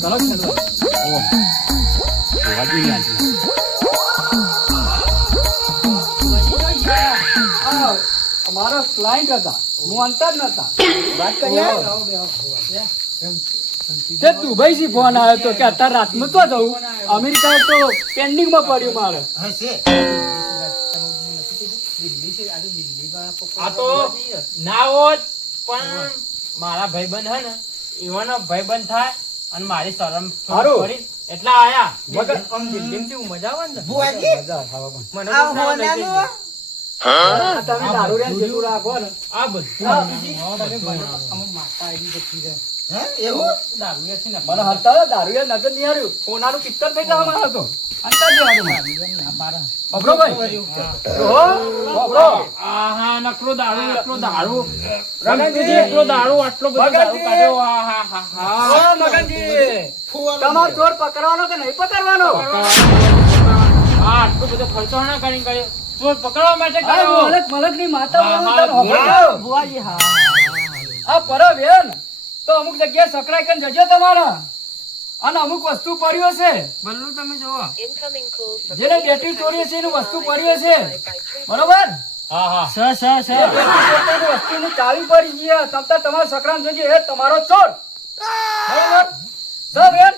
ચલો અમારા ક્લાયન્ટ હતા, હું અંતર નતા વાત કરી દુબઈ થી ફોન આવ્યો તો કે અત્યારે રાતમાં તો જવું, અમેરિકા તો પેન્ડિંગ માં પડ્યું મારે. આ તો ના હોત પણ મારા ભાઈબંધ હે ને એવાનો ભાઈબંધ થાય અને મારી શરમ પડી એટલા આયા. દિલ્હી થી મજા આવે ને તમે દારૂ રે જેટલું રાખો ને આ બધું મને હતા દારૂ નજર નહીં હાર્યું, કોનાનું પિત્તર થઈ જવા મારો હતો. નકરો દારૂ આટલો બધો દારૂ કાઢ્યો. તમારો ચોર પકડવાનો કે નહીં પકડવાનો? આટલો બધો ખર્ચો ના કરી કર્યો, ચોર પકડવા માટે કર્યો. મલક ની માતા આ પરબ એમ તો અમુક જગ્યાએ સકરાઈ કરીને જજો તમારા, અને અમુક વસ્તુ પડ્યો છે બલ્લુ તમે જોવો જેને બેટરી ચોરી છે એની વસ્તુ પડ્યો છે, બરોબર? વસ્તુ ની ચાવી પડી ગઈ, તમતા તમારા સકરામ જોજો એ તમારો ચોર, બરોબર? સર એમ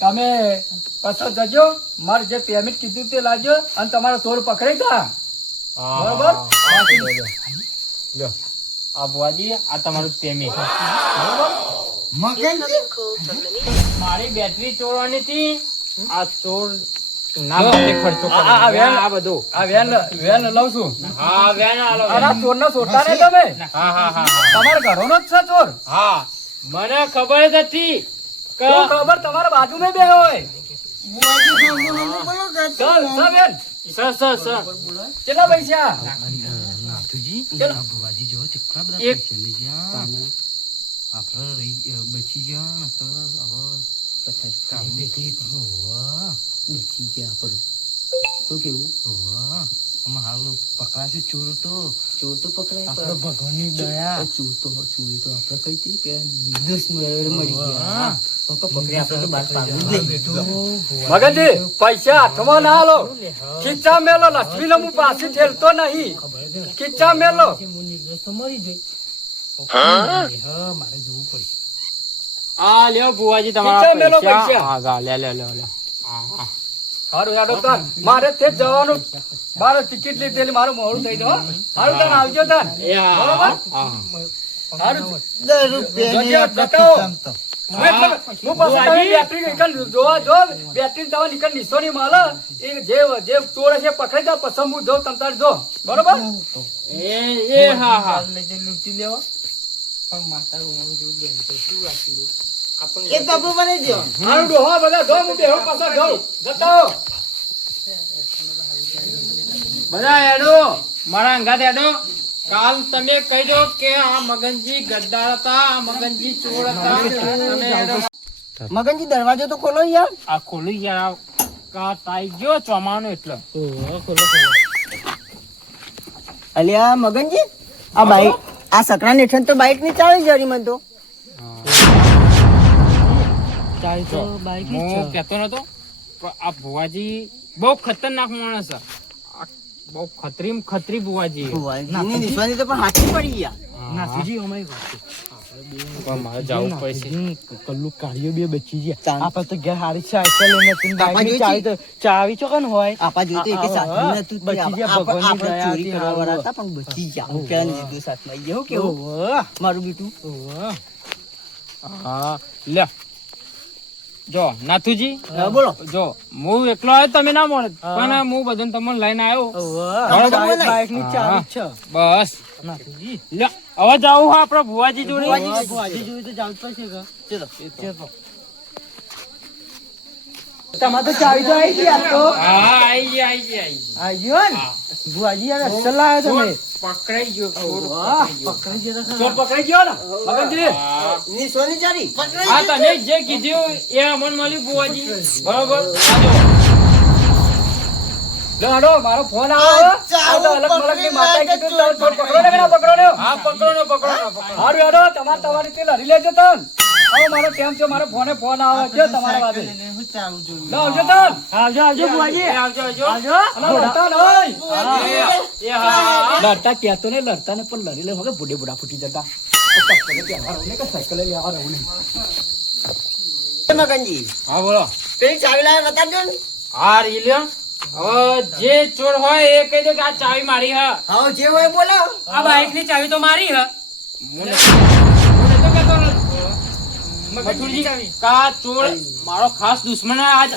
તમે પાછો જજો, મારે જે પેમેન્ટ કીધું તે લાવજો અને તમારો ચોર પકડાઈ તા, બરોબર? આ બુઆજી આ તમારું પેમેન્ટ. મારી બેટરી ચોરવાની હતી, આ ચોર ના માટે ખર્ચો આ બધું આ વેન લઉં છું. હા વેન આલો. ચોર ના છોડતા ને તમે, હા તમારા ઘરોનો જ છે ચોર. હા મને ખબર જ હતી કે ખબર તમારા બાજુમાં બે હોય. કેટલા પૈસા? બચી ગયા તો કેવું હાલ પકડાશે. ચોર તો પકડાય, ભગવાન ની દયા. ચોરી તો આપડે કઈ હતી કે નિર્દોષ મળી ગયા. મગનજી પૈસા હાથમાં ના હાલો, ખીચા મેલો. લક્ષ્મી ને હું પાછી ઠેલતો નહીં, ખીચા મેલો. નિર્દોષ તો મરી જાય. મારે જોવું પડશે. આ લ્યો બુઆજી ખીચા મેલો તમારા પૈસા. પૈસા. લે સારું યાર ડોક્ટર, મારે તે જ જવાનું, મારો ટિકિટ લીધેલી, મારું મોડું થઈ જવા. સારું તાન આવજો તાન, બરોબર? સારું બતાવો. હું પાછો બેટરી જોવા જો બેટરી દવા નીકળ નિશોની મળે એ જે ચોર છે પકડાઈ જાવ, પછી હું જો તમ તાર જો, બરોબર? લૂંટી લેવા પણ માતા એ તો મને દો. હારું ડોહા બધા જો, હું બેહો પાછા જાઉં. જતા બધા એડો મારા અંગાત એડો. કાલ તમે કહી દો કે આ મગનજી ગદ્દાર હતા, આ મગનજી ચોર હતા. તમે એડો. મગનજી દરવાજો તો ખોલો યાર. આ ખોલી યાર, કા તાઈ ગયો ચોમાનો એટલે. ખોલો. અલ્યા મગનજી આ બાઈક, આ સકરા નેઠન તો બાઈક ની ચાવી જરી મન તો. હું કેતો નતો પણ આ ભુવાજી બહુ ખતરનાક માણસ છે. બહુ ખતરી ભુવાજી. નિશાની તો પણ હાથી પડી ગયા. મારે જવું પડશે. કલ્લુ કાઢ્યો બે બચી ગયા. આપા તો ઘેર હારી સાયકલ લઈને ચાવી ચોકન હોય. આપા જોઈતો એક સાથી નતું બચી ગયા. ભગવાનની દયા ચોરી કરવા વાળા હતા પણ બચી ગયા. હું પેલા જીદો સાથમાં ગયો કેવું મારું બીટું. હા લે જો નાથુજી બોલો. જો હું એકલો આવ્યો તમે ના મળે, પણ હું બધું તમને લઈને આવ્યો. બાઈક ની ચાવી છે બસ લે હવે જાવું હા આપડે ભુવાજી જોડે. ભુવાજી જોડે તો જાવ પડશે. ચલો તમારે તો ચાવી તો આવી ગઈ આ તો હા આઈ ગઈ. આવી ગયો ને ભુવાજી યાર અસલ લાવ્યો તમે પકડાઈ ગયો ચોર વાહ, પકડાઈ ગયો. પકડાઈ ગયો ચોર પકડાઈ ગયો ને મગનજી ની સોની ચારી આ તમે જે કીધું એ અમન મળ્યું બુવાજી બરોબર આજો. લો હાલો, મારો ફોન આવ્યો આ તો અલગ મલગની માતાએ કીધું તમે ચોર પકડો ને કે ના પકડો ને હા પકડો ને. હારું હેડો તમારી તે લડી લેજો તન હવે મારો ટેમ છે મારો ફોન આવે છે તમારા વાદે લો આવજો તન આવજો ભુવાજી આવજો. આવજો અલા લડતા નહીં એ હા. લડતા કહેતો ને લડતા ને પણ લડી લે વગર બુડે બુડા ફૂટી જતા સાયકલ લેવા રહું ને મગનજી હા બોલો. પેલી ચાવી લાવ્યા બતાડજો ને હા રી લ્યો. હવે જે ચોર હોય એ કહી દે કે આ ચાવી મારી હા. હા જે હોય બોલો આ બાઈક ની ચાવી તો મારી હા. મને તો કહેતો મથુરજી કા ચોર મારો ખાસ દુશ્મન હે આજ.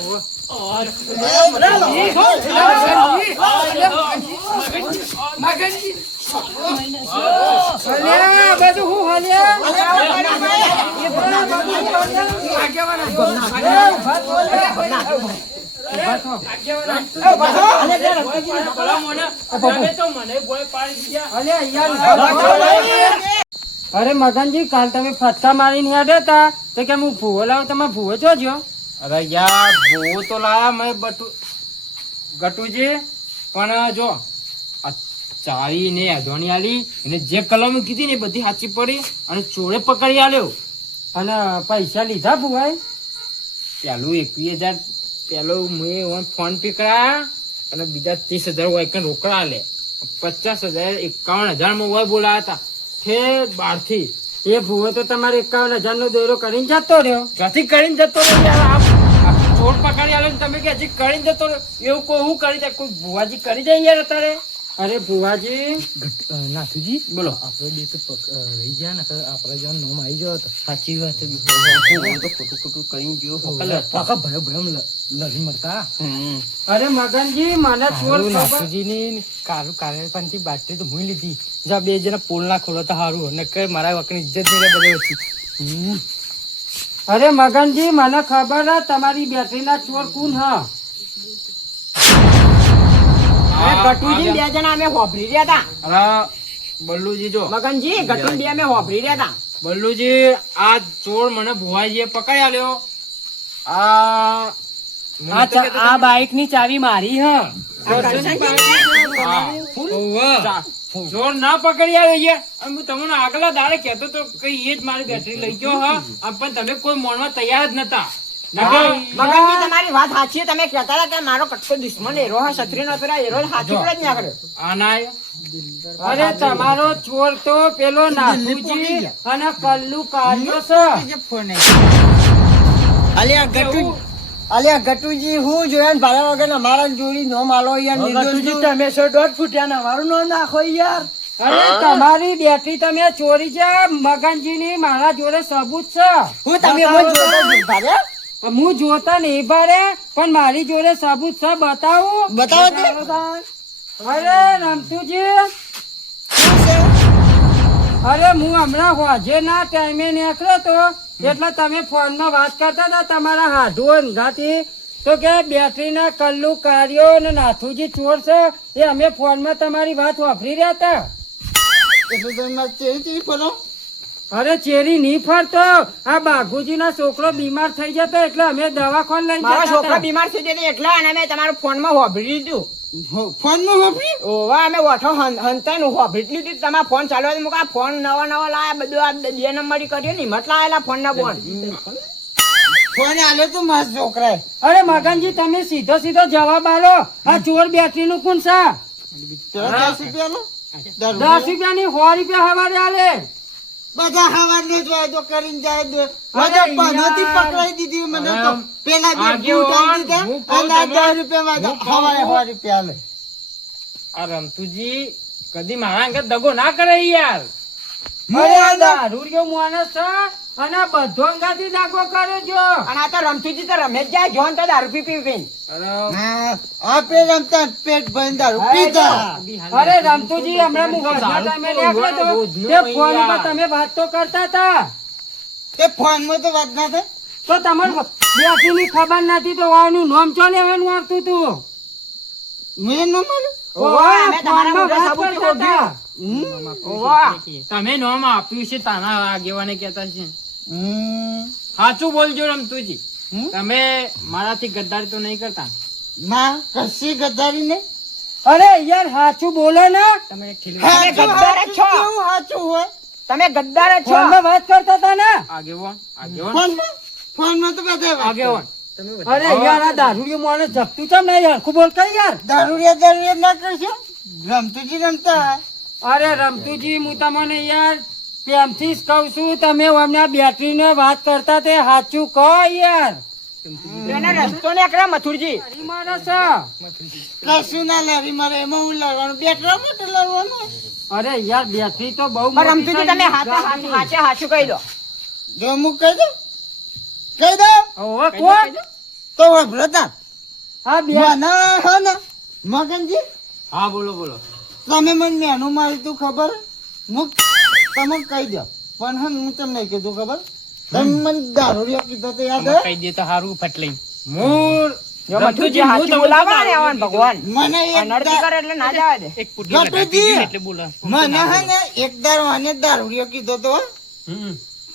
ભલા મોને તમે તો મને ભોય પાડી દીધા. અરે મગનજી કાલ તમે ફટકા મારીને હેડે તા તો કે હું ભૂવો લાવ તમે ભૂવો છો જો અરે યાર બહુ તો લાયા મેં ગટુજી પણ જો આ ચાવી ને અધોણી આલી એને જે કલમ કીધી ને એ બધી સાચી પડી અને ચોરે પકડી આલ્યો. અને પૈસા લીધા ભૂવાય પેલું 21,000 પેલો મેં ફોન પે કરાયા અને બીજા 30,000 હોય કે રોકડા આલે 50,000 51,000 માં હોય બોલાયા હતા છે બાર થી. એ ભૂવો તો તમારે 51,000 નો દોરો કરીને જતો રહ્યો. ક્યાંથી કરીને જતો રહ્યો યાર? આ ચોર પકડી આલ્યો ને તમે કે હજી કરીને જતો રહ્યો એવું કોઈ કરી જાય કોઈ ભુવાજી કરી જાય યાર અત્યારે. અરે ભૂવાજી નાથુજી બોલો. આપણે બે તો રહી ગયા ને આપડે જ્યાં નોમ આવી ગયો હતો સાચી વાત તો ખોટું કરીને ગયો ભયમ લડી મરતા અરે મગનજી મને ચોર ખબર નાથુજી ની કારું કાર્યપાન થી બાટરી તો મુઈ લીધી જો બે જણા પોલ ના ખોલો તો સારું ને કે મારા વખત ઇજ્જત નહીં બધે ઓછી અરે મગનજી મને ખબર હે તમારી બેટરી ના ચોર કોણ હા ગટુજી બે જણા અમે હોભરી રહ્યા હતા અરે બલ્લુજી જો મગનજી ગટુજી બે અમે હોભરી રહ્યા હતા બલ્લુજી આ ચોર મને ભુવાજીએ પકડી આલ્યો. આ બાઈક ની ચાવી મારી હા ચોર ના પકડી આવ્યો યાર. અને હું તમને આગલા દાડે કહેતો તો કે એ જ મારી બેટરી લઈ ગયો હા પણ તમે કોઈ મોનવા તૈયાર જ નતા. મગનજી તમારી વાત સાચી છે. તમે કહેતા હતા કે મારો કટકો દુશ્મન એરો હા ક્ષત્રિય નો પેલા એરો સાચું જ ના કર્યો આના અરે તમારો ચોર તો પેલો નાથુજી અને કલ્લુ કાર્યો છે. અલ્યા ગટુજી હું જોયા ભાડા વગર અમારા જોડી નો માલો યાર તમે 1.5 ફૂટ્યા ને અમારું નો નાખો યાર અરે તમારી બેટરી તમે ચોરી છે મગનજી ની મારા જોડે સબૂત છે. હું તમે હું જોતા નહીં ભારે પણ મારી જોડે સબૂત છે બતાવું. બતાવો અરે રમતુજી અરે હું હમણાં હોજે ના ટાઈમે નીકળ્યો તો એટલે તમે ફોન માં વાત કરતા હતા તમારા હાડુ અંગાથી તો કે બેટરી ના કલ્લુ કાર્યો ને નાથુજી ચોર છે એ અમે ફોન માં તમારી વાત વાપરી રહ્યા હતા. અરે ચેરી નહીં ફરતો આ બાઘુજી ના છોકરો બીમાર થઈ જતો એટલે અમે દવાખાને લઈને મારો જતા છોકરો હતા. બીમાર થઈ જતો એટલે અને મેં તમારા ફોન માં હોભરી લીધું ઓવા અમે ઓઠો હંતા નું હોભરી લીધું તમારા ફોન ચાલુ હતો મુકા ફોન નવો લાયા બધું આ 2 નંબર કર્યો ને હિંમત લાયેલા ફોન ના ફોન આલ્યો તો મારા છોકરાએ અરે મગનજી તમે સીધો જવાબ આલો આ ચોર બેટરી નું કોણ છે? 10 રૂપિયા ની 100 રૂપિયા હવારે આલે બધા હવાનો જ વાયદો કરીને જાય બધા પનોતી પકડાઈ દીધી મને તો પેલા બે ઉઠાડી દીધા અને 10 રૂપિયા વાયદો હવારે 100 રૂપિયા લે. આ રમતુજી કદી મારા અંગે દગો ના કરે યાર. અરે દારૂડિયો માણસ છે અને બધો અંગાથી દાગો કરે જો. અને આ તો રમતુજી તો રમે જ જાય જોન તો દારૂ પી અરે આપે રમતા પેટ ભરીને દારૂ પીતા. અરે રમતુજી હમણાં હું હોજના ટાઈમે નીકળ્યો તો તે ફોન પર તમે વાત તો કરતા હતા. તે ફોન માં તો વાત ના થાય તો તમારે બેઠીની ખબર નથી તો વાનું નામ ચો લેવાનું આવતું તું મેં ન મળ્યું ઓવા, ફોનમાં વાત કરતા હતા. તમે નામ આપ્યું છે તાના આગેવાને કહેતા છે હમ. સાચું બોલજો રમતુજી હમ? તમે મારાથી ગદ્દારી તો નહીં કરતા માં કશી ગદ્દારી નહીં અરે યાર સાચું બોલો ને સાચું સાચું હોય તમે ગદ્દાર જ છો. ફોનમાં વાત કરતા હતા ને આગેવાન આગેવાન ફોનમાં તો બધા વાત કરે. આગેવાન અરે યાર આ દારૂડિયો માણસ જપતું છે ને યાર ખૂબ બોલતા યાર દારૂડિયા ના કરશો રમતુજી રમતા અરે રમતુજી હું તમને યાર પ્રેમથી જ કહું છું તમે અમને બેટરી ને વાત કરતા તે સાચું કહો યાર એનો રસ્તો ને એકરા મથુરજી. તારી માણસ કશું ના લડી મારે એમાં હું લડવાનું બેટરા માટે લડવાનું અરે યાર બેટરી તો બહુ પણ રમતુજી તમે હાચે હાચું કહી દો. જો હું કહી દઉં હવે કોણ તો વાપરતા હા બે મને હે ને મગનજી હા બોલો બોલો તમે મને મેનું મારી તું ખબર હું તમે કહી દો પણ હે ને હું તમને નહીં કીધું ખબર તમે મને દારૂડિયા કીધો તો યાદ હે? કહી દે તો હારું ફટલી હું જો મથુરજી હાચું બોલાવા ને આવવાનું ભગવાન. મને એક અનર્થી કરે એટલે ના જવા દે. ગટુજી મને હે ને એક દારૂ દારૂડિયો કીધો તો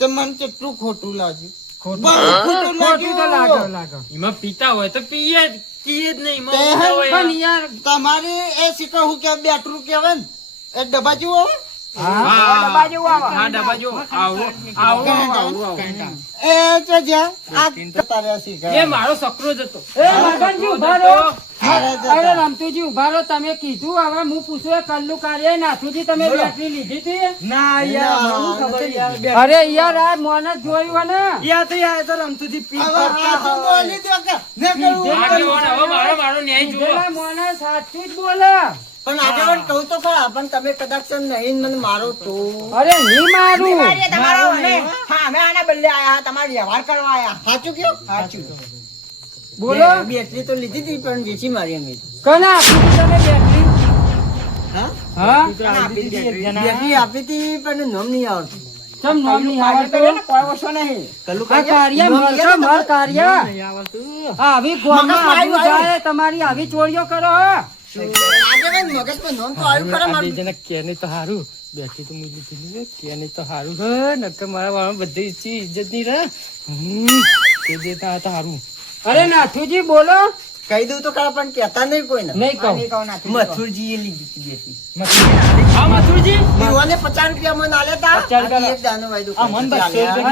તો મને કેટલું ખોટું લાગ્યું બહુ ખોટું ખોટું તો લાગે લાગ્યું લાગે એમાં પીતા હોય તો પીએ જ જ નહીં એમાં તે ઊંધા હોય. પણ યાર તમારી એ શીખો હું કે બેટરું કેવાય ને એ ડબ્બા જેવો હોય. ડબ્બા જેવું આવે. હા ડબ્બા જો આવો આવો આવો એ તો જ્યાં આ તારે શીખા એ મારો સકરો જ હતો એ મગનજી ઉભા રહો અરે અરે રમતુજી ઉભા રહો તમે કીધું હવે હું પૂછું એ કલ્લું કાર્ય નાથુજી તમે બેટરી લીધી હતી ના યાર મને ખબર યાર અરે યાર આ મોનસ જોયું ને હવે આ તો બોલી દો કે ને કરું આગેવાન, હવે મારો ન્યાય જુઓ પેલા મોનસ સાચું જ બોલે પણ આગળ કહું તો ખરા પણ તમે કદાચ નહીં મને મારો તો અરે નહીં મારું મારીએ તમારા હા અમે આના બદલે આયા તમારો વ્યવહાર કરવા આયા. સાચું કયો સાચું બોલો બેટરી તો લીધી હતી પણ વેચી મારી અમે કના આપી હતી તમે બેટરી હા હા બેટરી આપી હતી પણ નામ નહીં આવડતું ચમ નામ નહીં આવડતું કોઈ વસ્તુ નહીં. આ કાર્ય મળશે માર કાર્ય આવી ગોમાં આવું જાય તમારી આવી ચોરીઓ કરો આજે મગજ પર નામ તો આવ્યું ખરા મારું કેને તો હારું બેઠી તો મુજી દીધી કેને તો હારું હે નકર મારા વાળા બધી ઇજ્જત ની રે તે દેતા હતા હારું અરે નાથુજી બોલો કહી દઉં તો ખરા પણ કહેતા નહીં કોઈને નહીં કહું નહીં કહું નાથી. મથુરજી એ લીધી હતી બેટરી હા મથુરજી દીવાને 50 રૂપિયા મને આલ્યા તા 50 રૂપિયા અને એક દાનો વાયદો આ મન બસ કર્યો. 100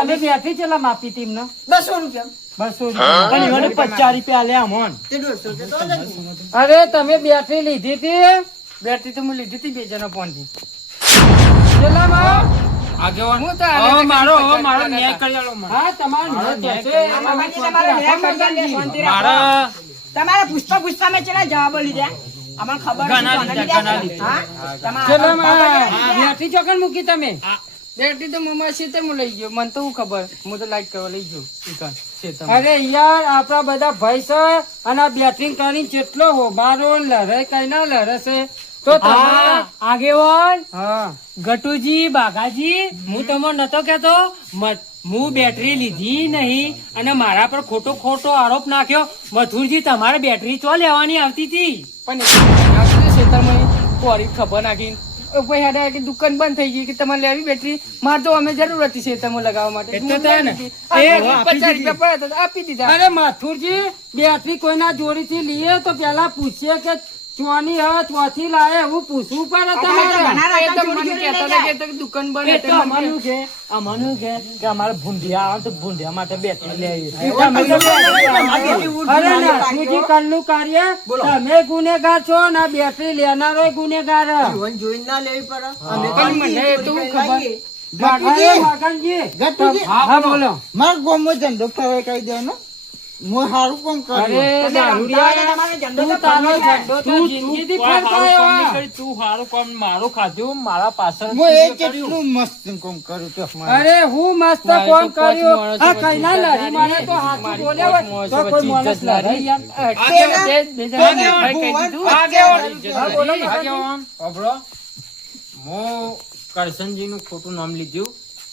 અને તમે બેટરી ચેલા માપી હતી એમને 200 રૂપિયા 200 પણ ઈવોને 50 રૂપિયા આલ્યા મન તે 150 રૂપિયા તો નથી. અરે તમે બેટરી લીધી હતી બેટરી તો હું લીધી હતી બે જણા ફોન થી ચેલામાં આગેવાન હું તો હવે મારો ન્યાય કરી આલો મને. હા તમારું ન્યાય થશે. એમાં મગનજી તમારે ન્યાય કરી દે, શાંતિ રાખો. મારા તમારે પૂછતા પૂછતા મેં ચેલા જવાબો લીધા અમને ખબર ઘણા નથી, લીધા, કોને ઘણા લીધા? લીધા. હા? તમારા ચેલામાં હા. બેટરી ચોકન મૂકી તમે બેટરી તો મમ્મા શેતર માં લઈ ગયો મને તો હું ખબર હું તો લાઈટ કરવા લઈ ગયો ઈકન શેતર અરે યાર આપડા બધા ભાઈ છે અને આ બેટરી કરીને જેટલો હોબારો લડે કઈ ના લડે છે તો તમારે આગેવાન હા ગટુજી બાગાજી હું તમને નતો કેતો હું બેટરી લીધી નહીં અને મારા પર ખોટો ખોટો આરોપ નાખ્યો મથુરજી તમારે બેટરી ચો લેવાની આવતી હતી પણ ખેતરમાં પોરી ખબર નાખી કોઈ હેડા કે દુકાન બંધ થઈ ગઈ કે તમારે લેવી બેટરી મારે તો અમે જરૂર હતી ખેતરમાં લગાવવા માટે એટલે તો ને. એ 50 રૂપિયા પડ્યા તો આપી દીધા અરે માથુરજી બેટરી કોઈના જોડીથી લઈએ તો પેલા પૂછીએ કે ચોની હવે ચોથી લાવે એવું પૂછવું પડે તમારે ઘણા એ તો રાજા મને ચોરી કહેતા કરીને હતા કે દુકાન બંધ એ એટલે તો મને અમારું કે અમારે ભૂંડિયા આવે તો ભૂંડિયા માટે બેટરી લેવી અરે નાથુજી કલ્લું કાર્ય તમે ગુનેગાર છો ના બેટરી લેનારો ગુનેગાર દીવાને જોઈને ના લેવી પડે અમે પણ મને એ તો ખબર. ગટુજી, ગટુજી. હા બોલો મારા ગામમાં ધંધો ફરવા કહી દે ને હું સારું કામ અરે કર્યું દારૂડિયા, તમારો ઝંડો તું તો તારો ફરવા જાય. ઝંડો તો જિંદગીથી ફરકાયો આ. તું હારું કામ મારું ખાધું મારા પાછળ હું એ કેટલું મસ્ત કામ કરું છું અરે હું મસ્ત મારે તો કોમ પાંચ કર્યું માણસો આ વચ્ચે કઈના લડી મને તો હાથું બોલ્યા હોય તો કોઈ માણસ લડે યાર. હા, બોલો ને. આગેવાન, સાંભળો. હું કરશનજી નું ખોટું નામ લીધું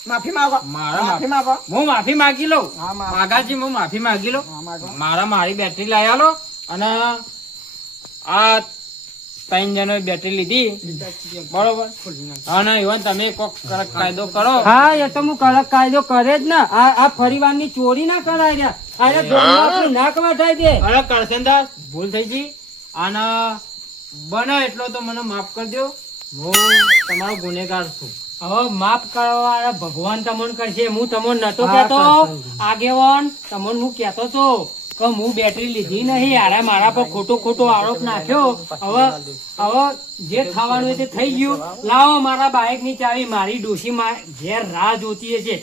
માફી માંગો મારા માફી માંગો હું માફી માંગી લઉં હા, માફી. માગાજી હું માફી માંગી લઉં માંગો. મારી બેટરી લઈ આલો અને આ 3 જણોએ બેટરી લીધી બરોબર અને even તમે કોક કડક કાયદો કરો હા એ તો હું કડક કાયદો કરે જ ને આ ફરીવારની ચોરી ના કરાય રહ્યા અરે ધોરણ આપણું નાક વટાઈ દે અરે કરશનદાસ ભૂલ થઈ ગઈ અને બને એટલો તો મને માફ કરી દો હું તમારો ગુનેગાર છું હવે માફ કરવા વાળા ભગવાન તમને કરશે હું તમને નતો કેતો આગેવાન તમને હું કેતો તો કે હું બેટરી લીધી નહીં યાર મારા પર ખોટો આરોપ નાખ્યો હવે જે થવાનું હોય તે થઈ ગયું લાવો મારા બાઇક ની ચાવી મારી ડોશી ઘેર રાહ જોતી છે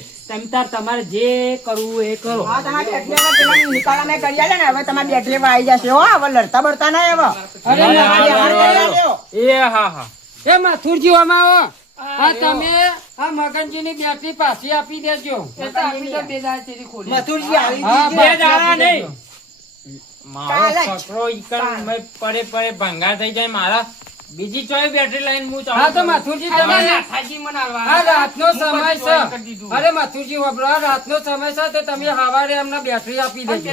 તમારે જે કરવું એ કરો હા તમારી બેટરી હવે પેલા નિકાલા મેં કરી આલે ને હવે તમારી બેટરી હવે આવી જશે હો હવે લડતા બળતા નહીં હવે અરે તમારી હાર કરી આલ્યો. એ હા એ મથુરજી આમાં આવો આ તમે આ મગનજી ની બેટરી પાછી આપી દેજો મથુરજી આવી હા, ગઈ બે છે. દાડા નહીં મારો કાલે જ. છોકરો ઈકણ મેં પડે ભંગાર થઈ જાય મારા બીજી ચોય બેટરી લાઈન હું ચાલુ હા તો કરું. મથુરજી તમે આ રાતનો સમય છે અરે મથુરજી વાપરો આ રાતનો સમય છે તો તમે સવારે એમને બેટરી આપી દેજો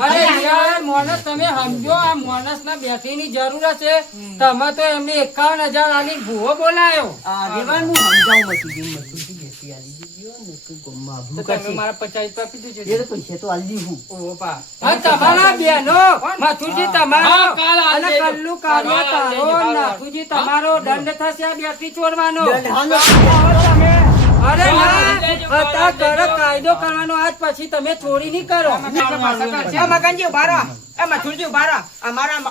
અરે યાર માણસ તમે સમજો આ માણસ ના બેટરી ની જરૂર છે તમે તો એમને 51,000 આલી ભૂવો બોલાયો આગેવાન હું સમજાવું મથુરજી બેસી આલી દીધો ને તું ગમમાં આબરૂ કાઢશે. મારા 50 રૂપિયા આપી દેજો એ તો પૈસા તો આલી દીધું. હા, તમારા બેનો મથુરજી તમારો હા, કાલ આલી અને દેજો. કલ્લુ કાઢો કાલ આલી દેજો, તારો કાલ નાથુજી તમારો દંડ થશે આ બેટરી ચોરવાનો દંડ અરે ના હતા કડક કાયદો કરવાનો આજ પછી તમે ચોરી નહીં કરો એ મગનજી ઉભા રહો એ મથુરજી ઉભા રહો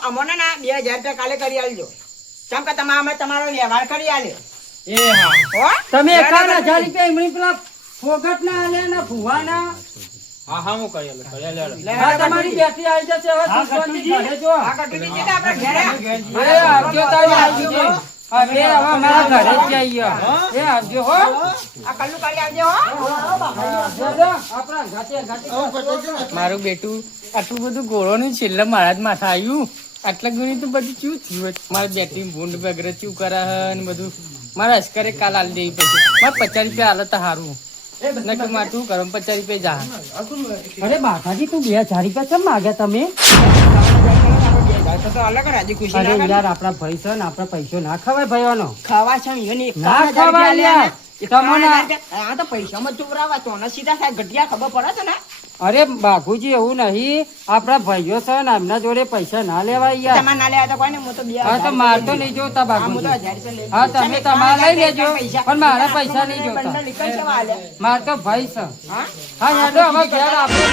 અમોને ના 2000 રૂપિયા કાલે કરી આલજો કેમ કે અમે તમારો વ્યવહાર કરી આલ્યો એ હા હો તમે 51,000 રૂપિયા એમની પેલા ફોગટ ના આલ્યા ના ભુવાના હા હું કરી આલું. હા તમારી બેટરી આવી જશે હવે સુશોનજી ઘરે જો આ કટુરી છે ને આપણે ઘરે અરે આવજો તારી આવજો હવે અમારા ઘરે જ જઈએ એ આવજો હો આ કલ્લુ કરી આવજો હો આપણા ઘાટે મારું બેટું આટલું બધું ગોળોનું છેલ્લે મારા જ માથા આવ્યું આટલા ગણી તો બધું ચેવું થયું હોય. મારી બેટરી ભૂંડ વગેરે ચેવું કરે હે ને બધું મારા અસ્કરે કાલ આલી દેવી પછી મારે 50 રૂપિયા હાલત સારું નકર મારે શું કરો 50 રૂપિયા જા અરે બાપાજી તું 2,000 રૂપિયા કેમ માગ્યા તમે તો અલગ રાજી ખુશી અરે ના કરે. યાર આપણા પૈસો ને આપણા પૈસો ના ખવાય ભાઈઓનો ખાવા છે ઈવન ના 51,000 ખવાય રૂપિયા યાર. આલ્યા ને. તમને 51,000 આ તો પૈસામાં ચોરાવા તો ને સીધા સાહેબ ઘટિયા ખબર પડે છે ને અરે બાપુજી એવું નહીં આપણા ભાઈઓ છે ને એમના જોડે પૈસા ના લેવાય યાર તમારે ના લેવા તો કોઈ ને હું તો 2,000 હા તો માર તો નહીં જોતા હા, હું તો બાપુજી 1000 રૂપિયા લઈ હા તમે તમારા લઈ લેજો પૈસા. પણ મારા પૈસા નહીં બંને જોતા નીકળ છે વાલે. માર તો ભાઈ છે હા હા હેડો હવે ઘેર આપણે